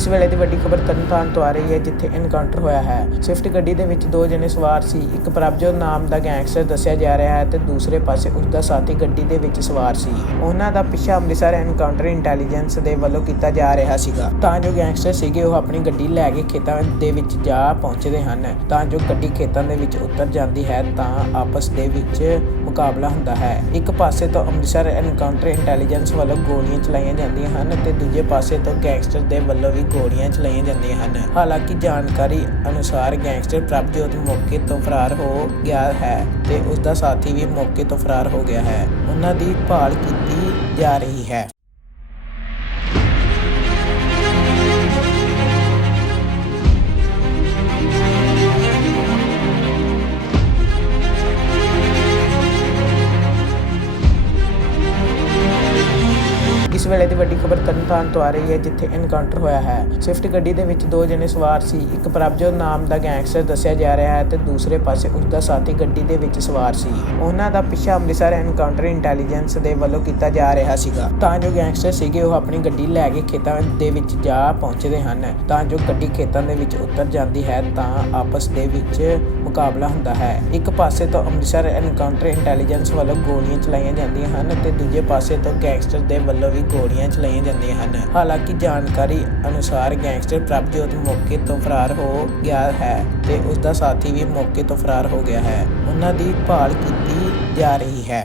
ਇਸ ਵੇਲੇ ਦੀ ਵੱਡੀ ਖਬਰ ਤਰਨਤਾਰਨ ਤੋਂ ਆ ਰਹੀ ਹੈ, ਜਿੱਥੇ ਐਨਕਾਊਂਟਰ ਹੋਇਆ ਹੈ। ਸਵਿਫਟ ਗੱਡੀ ਦੇ ਵਿੱਚ ਦੋ ਜਣੇ ਸਵਾਰ ਸੀ। ਇੱਕ ਪ੍ਰਭਜੋਤ ਨਾਮ ਦਾ ਗੈਂਗਸਟਰ ਦੱਸਿਆ ਜਾ ਰਿਹਾ ਹੈ ਤੇ ਦੂਸਰੇ ਪਾਸੇ ਉਸ ਦਾ ਸਾਥੀ ਗੱਡੀ ਦੇ ਵਿੱਚ ਸਵਾਰ ਸੀ। ਉਹਨਾਂ ਦਾ ਪਿੱਛਾ ਅੰਮ੍ਰਿਤਸਰ ਐਨਕਾਊਂਟਰ ਇੰਟੈਲੀਜੈਂਸ ਦੇ ਵੱਲੋਂ ਕੀਤਾ ਜਾ ਰਿਹਾ ਸੀਗਾ। ਤਾਂ ਜੋ ਗੈਂਗਸਟਰ ਸੀਗੇ, ਉਹ ਆਪਣੀ ਗੱਡੀ ਲੈ ਕੇ ਖੇਤਾਂ ਦੇ ਵਿੱਚ ਜਾ ਪਹੁੰਚਦੇ ਹਨ। ਤਾਂ ਜੋ ਗੱਡੀ ਖੇਤਾਂ ਦੇ ਵਿੱਚ ਉਤਰ ਜਾਂਦੀ ਹੈ, ਤਾਂ ਆਪਸ ਦੇ ਵਿੱਚ ਮੁਕਾਬਲਾ ਹੁੰਦਾ ਹੈ। ਇੱਕ ਪਾਸੇ ਤੋਂ ਅੰਮ੍ਰਿਤਸਰ ਐਨਕਾਊਂਟਰ ਇੰਟੈਲੀਜੈਂਸ ਵੱਲੋਂ ਗੋਲੀਆਂ ਚਲਾਈਆਂ ਜਾਂਦੀਆਂ ਹਨ ਤੇ ਦੂਜੇ ਪਾਸੇ ਤੋਂ ਗੈਂਗਸਟਰ ਦੇ ਵੱਲੋਂ ਵੀ ਗੋਲੀਆਂ ਚਲਾਈਆਂ ਜਾਂਦੀਆਂ ਹਨ। ਹਾਲਾਂਕਿ ਜਾਣਕਾਰੀ ਅਨੁਸਾਰ ਗੈਂਗਸਟਰ ਪ੍ਰਭਜੋਤ ਮੌਕੇ ਤੋਂ ਫਰਾਰ ਹੋ ਗਿਆ ਹੈ ਤੇ ਉਸ ਦਾ ਸਾਥੀ ਵੀ ਮੌਕੇ ਤੋਂ ਫਰਾਰ ਹੋ ਗਿਆ ਹੈ। ਉਹਨਾਂ ਦੀ ਭਾਲ ਕੀਤੀ ਜਾ ਰਹੀ ਹੈ। ਵੇਲੇ ਦੀ ਵੱਡੀ ਖਬਰ ਤਰਨਤਾਰਨ ਤੋਂ ਆ ਰਹੀ ਹੈ, ਜਿੱਥੇ ਐਨਕਾਊਂਟਰ ਹੋਇਆ ਹੈ। ਸਵਿਫਟ ਗੱਡੀ ਦੇ ਵਿੱਚ ਦੋ ਜਣੇ ਸਵਾਰ ਸੀ। ਇੱਕ ਪ੍ਰਭਜੋਤ ਨਾਮ ਦਾ ਗੈਂਗਸਟਰ ਦੱਸਿਆ ਜਾ ਰਿਹਾ ਹੈ ਤੇ ਦੂਸਰੇ ਪਾਸੇ ਉਸ ਦਾ ਸਾਥੀ ਗੱਡੀ ਦੇ ਵਿੱਚ ਸਵਾਰ ਸੀ। ਉਹਨਾਂ ਦਾ ਪਿੱਛਾ ਅੰਮ੍ਰਿਤਸਰ ਐਨਕਾਊਂਟਰ ਇੰਟੈਲੀਜੈਂਸ ਦੇ ਵੱਲੋਂ ਕੀਤਾ ਜਾ ਰਿਹਾ ਸੀਗਾ। ਤਾਂ ਜੋ ਗੈਂਗਸਟਰ ਸੀਗੇ, ਉਹ ਆਪਣੀ ਗੱਡੀ ਲੈ ਕੇ ਖੇਤਾਂ ਦੇ ਵਿੱਚ ਜਾ ਪਹੁੰਚਦੇ ਹਨ। ਤਾਂ ਜੋ ਗੱਡੀ ਖੇਤਾਂ ਦੇ ਵਿੱਚ ਉਤਰ ਜਾਂਦੀ ਹੈ, ਤਾਂ ਆਪਸ ਦੇ ਵਿੱਚ ਮੁਕਾਬਲਾ ਹੁੰਦਾ ਹੈ। ਇੱਕ ਪਾਸੇ ਤੋਂ ਅੰਮ੍ਰਿਤਸਰ ਐਨਕਾਊਂਟਰ ਇੰਟੈਲੀਜੈਂਸ ਵੱਲੋਂ ਗੋਲੀਆਂ ਚਲਾਈਆਂ ਜਾਂਦੀਆਂ ਹਨ ਤੇ ਦੂਜੇ ਪਾਸੇ ਤੋਂ ਗੈਂਗਸਟਰ ਦੇ ਵੱਲੋਂ ਵੀ ਗੋਲੀਆਂ ਚਲਾਈਆਂ ਜਾਂਦੀਆਂ ਹਨ। ਹਾਲਾਂਕਿ ਜਾਣਕਾਰੀ ਅਨੁਸਾਰ ਗੈਂਗਸਟਰ ਪ੍ਰਭਜੋਤ ਮੌਕੇ ਤੋਂ ਫਰਾਰ ਹੋ ਗਿਆ ਹੈ ਤੇ ਉਸ ਦਾ ਸਾਥੀ ਵੀ ਮੌਕੇ ਤੋਂ ਫਰਾਰ ਹੋ ਗਿਆ ਹੈ। ਉਹਨਾਂ ਦੀ ਭਾਲ ਕੀਤੀ ਜਾ ਰਹੀ ਹੈ।